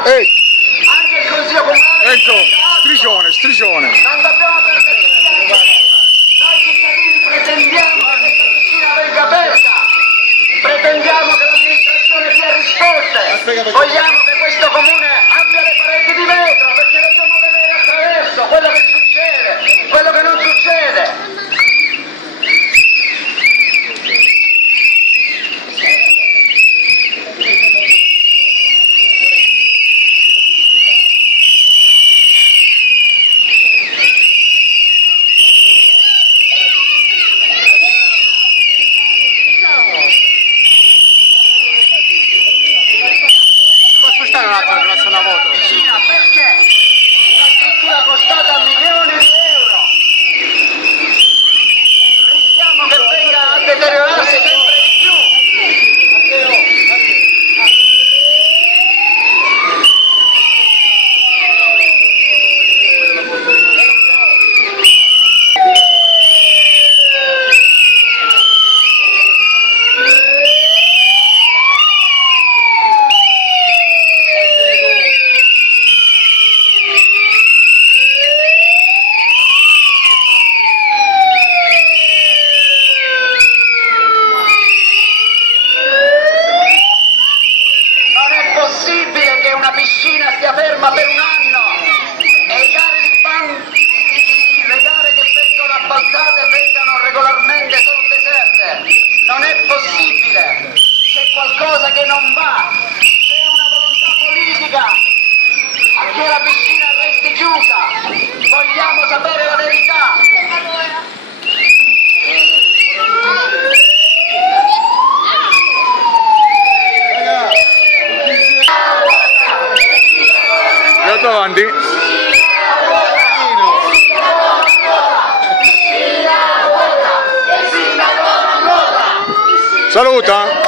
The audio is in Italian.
Anche il Consiglio Comunale. Striscione. Non dobbiamo perdere il tempo. Noi cittadini pretendiamo che questa piscina venga aperta. Pretendiamo che l'amministrazione dia risposte. Vogliamo che questo comune abbia le pareti di vetro perché dobbiamo vedere attraverso quello che succede, quello che non succede. Perché? Una struttura costata milioni di euro. Rischiamo che venga a deteriorarsi sempre di più. Una piscina stia ferma per un anno e le gare che vengono appaltate vengano regolarmente solo deserte. Non è possibile, c'è qualcosa che non va, c'è una volontà politica a che la piscina resti chiusa. Vogliamo sapere la verità. Avanti. Saluta.